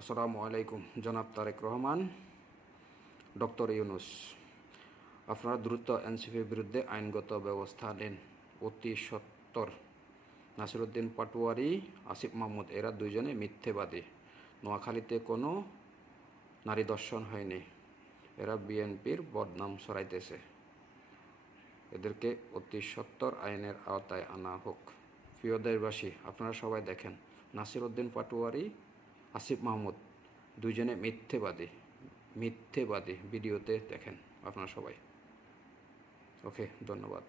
আসসালামু আলাইকুম। জনাব তারেক রহমান, ডক্টর ইউনুস, আপনারা দ্রুত এনসিপির বিরুদ্ধে আইনগত ব্যবস্থা নেন। অতি সত্বর। নাসিরউদ্দিন পাটোয়ারি, আসিফ মাহমুদ এরা দুইজনে মিথ্যেবাদী। নোয়াখালীতে কোনো নারী দর্শন হয়নি। এরা বিএনপির বদনাম ছড়াইতেছে। এদেরকে অতি সত্বর আইনের আওতায় আনা হোক। প্রিয় দেশবাসী, আপনারা সবাই দেখেন, নাসিরউদ্দিন পাটোয়ারি, আসিফ মাহমুদ দুইজনে মিথ্যেবাদী ভিডিওতে দেখেন আপনারা সবাই। ওকে, ধন্যবাদ।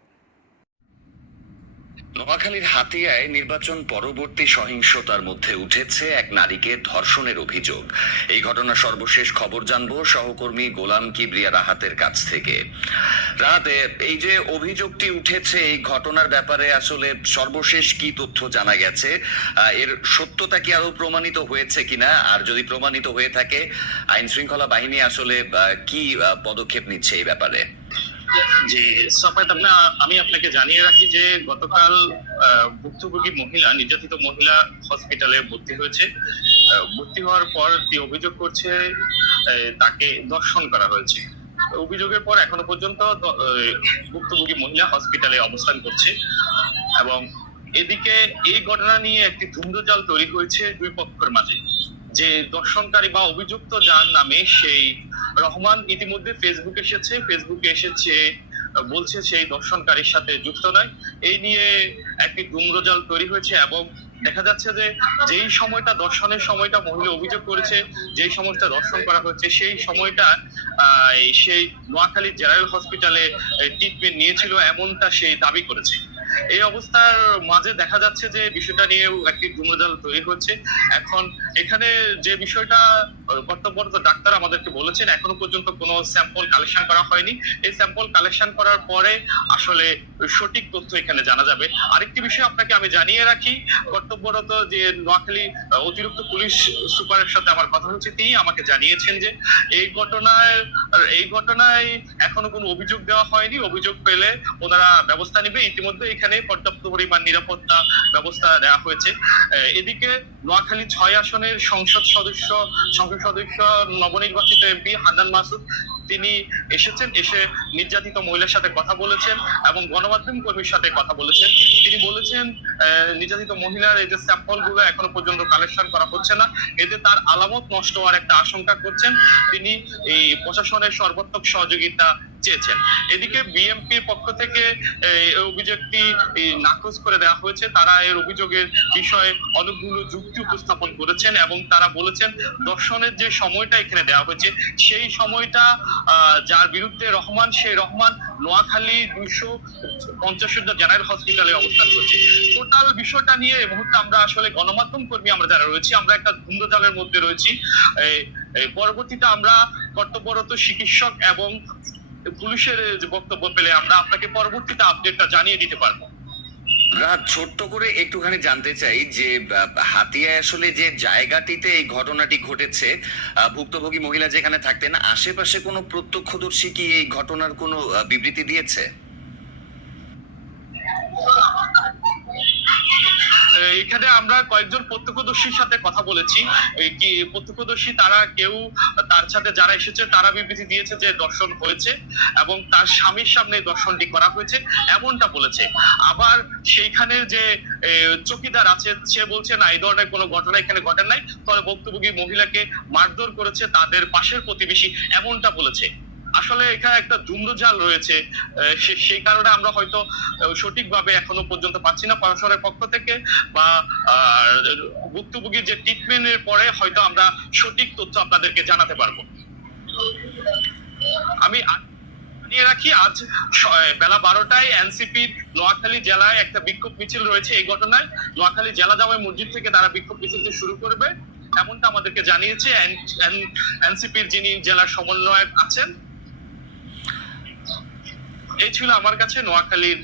নোয়াখালীর হাতিয়ায় নির্বাচন পরবর্তী সহিংসতার মধ্যে উঠেছে এক নারীকে ধর্ষণের অভিযোগ। এই ঘটনা সর্বশেষ খবর জানবো সহকর্মী গোলাম কিবরিয়া রাহাতের কাছ থেকে। রাহাতে, এই যে অভিযোগটি উঠেছে, এই ঘটনার ব্যাপারে আসলে সর্বশেষ কি তথ্য জানা গেছে? এর সত্যতা কি আরো প্রমাণিত হয়েছে কিনা? আর যদি প্রমাণিত হয়ে থাকে, আইন শৃঙ্খলা বাহিনী আসলে কি পদক্ষেপ নিচ্ছে এই ব্যাপারে? যে সাফায়েত, আমি আপনাকে জানিয়ে রাখি যে গতকাল ভুক্তভোগী মহিলা, নির্যাতিত মহিলা হসপিটালে ভর্তি হয়েছে। ভর্তি হওয়ার পর তিনি অভিযোগ করছে তাকে ধর্ষণ করা হয়েছে। অভিযোগের পর এখনো পর্যন্ত ভুক্তভোগী মহিলা হসপিটালে অবস্থান করছে এবং এদিকে এই ঘটনা নিয়ে একটি ধুন্ধজাল তৈরি হয়েছে দুই পক্ষের মাঝে। যে দর্শনকারী বা অভিযুক্ত যার নামে সেই রহমান ইতিমধ্যে ফেসবুকে এসেছে বলছে সেই দর্শনকারীর সাথে যুক্ত নয়। এই নিয়ে একটি ধূম্রজাল তৈরি হয়েছে এবং দেখা যাচ্ছে যে যেই সময়টা দর্শনের সময়টা মহিলা অভিযোগ করেছে, যেই সময়টা দর্শন করা হচ্ছে, সেই সময়টা সেই নোয়াখালী জেনারেল হসপিটালে ট্রিটমেন্ট নিয়েছিল এমনটা সেই দাবি করেছে। এই অবস্থার মাঝে দেখা যাচ্ছে যে বিষয়টা নিয়েও একটি ধূম্রজাল তৈরি হচ্ছে। এখন এখানে যে বিষয়টা কর্তব্যরত ডাক্তার আমাদেরকে বলেছেন, এখনো পর্যন্ত কোনো স্যাম্পল কালেকশন করা হয়নি। এই স্যাম্পল কালেকশন করার পরে আসলে সঠিক তথ্য এখানে জানা যাবে। আরেকটি বিষয় আপনাকে আমি জানিয়ে রাখি, কর্তব্যরত যে নোয়াখালী অতিরিক্ত পুলিশ সুপারের সাথে আমার কথা হচ্ছে, তিনি আমাকে জানিয়েছেন যে এই ঘটনায় এখনো কোনো অভিযোগ দেওয়া হয়নি। অভিযোগ পেলে ওনারা ব্যবস্থা নিবে। ইতিমধ্যে এখানে পর্যাপ্ত পরিমাণ নিরাপত্তা ব্যবস্থা দেওয়া হয়েছে। এদিকে নোয়াখালী 6 আসনের সংসদ সদস্য নবনির্বাচিত এমপি হান্নান মাসুদ, তিনি এসে নির্যাতিত মহিলার সাথে কথা বলেছেন এবং গণমাধ্যম কর্মীর সাথে কথা বলেছেন। তিনি বলেছেন নির্যাতিত মহিলার এই যে স্যাম্পল গুলো এখনো পর্যন্ত কালেকশন করা হচ্ছে না, এতে তার আলামত নষ্ট হওয়ার একটা আশঙ্কা করছেন। তিনি এই প্রশাসনের সর্বাত্মক সহযোগিতা চেয়েছেন। এদিকে বিএনপির পক্ষ থেকে অভিযোগটি নাকচ করে দেওয়া হয়েছে। তারা এর অভিযোগের বিষয়ে অনেকগুলো যুক্তি উপস্থাপন করেছেন এবং তারা বলেছেন দর্শনের যে সময়টা এখানে দেওয়া হয়েছে, সেই সময়টা যার বিরুদ্ধে রহমান, সেই রহমান নোয়াখালী 250 জেনারেল হসপিটালে অবস্থান করছে। টোটাল বিষয়টা নিয়ে এই মুহূর্তে আমরা আসলে গণমাধ্যম কর্মী আমরা যারা রয়েছি, আমরা একটা ধুন্ধজালের মধ্যে রয়েছি। পরবর্তীতে আমরা কর্তব্যরত চিকিৎসক এবং পুলিশের যে বক্তব্য পেলে আমরা আপনাকে পরবর্তীতে আপডেটটা জানিয়ে দিতে পারবো। রাত ছোট্ট করে একটুখানি জানতে চাই যে হাতিয়ায় আসলে যে জায়গাটিতে এই ঘটনাটি ঘটেছে, ভুক্তভোগী মহিলা যেখানে থাকতেন, আশেপাশে কোনো প্রত্যক্ষদর্শী কি এই ঘটনার কোনো বিবৃতি দিয়েছে? এখানে আমরা কয়েকজন প্রত্যক্ষদর্শীর সাথে কথা বলেছি। কি প্রত্যক্ষদর্শী তারা কেউ তার সাথে যারা এসেছে তারা বিবৃতি দিয়েছে যে দর্শন হয়েছে এবং তার স্বামীর সামনে দর্শনটি করা হয়েছে এমনটা বলেছে। আবার সেইখানে যে চৌকিদার আছে সে বলছে না, এই ধরনের কোনো ঘটনা এখানে ঘটে নাই, তবে ভুক্তভোগী মহিলাকে মারধর করেছে তাদের পাশের প্রতিবেশী এমনটা বলেছে। আসলে এখানে একটা ধূম্রজাল রয়েছে, সেই কারণে আমরা হয়তো সঠিকভাবে এখনো পর্যন্ত পাচ্ছি না প্রশাসনের পক্ষ থেকে, বা ভুক্তভোগীর যে ট্রিটমেন্টের পরে হয়তো আমরা সঠিক তথ্য আপনাদেরকে জানাতে পারবো। আমি জানিয়ে রাখি, আজ বেলা 12টায় এনসিপির নোয়াখালী জেলায় একটা বিক্ষোভ মিছিল রয়েছে। এই ঘটনায় নোয়াখালী জেলা জামে মসজিদ থেকে তারা বিক্ষোভ মিছিলটি শুরু করবে এমনটা আমাদেরকে জানিয়েছে এনসিপির যিনি জেলার সমন্বয়ক আছেন। এই ছিল আমার কাছে নোয়াখালীর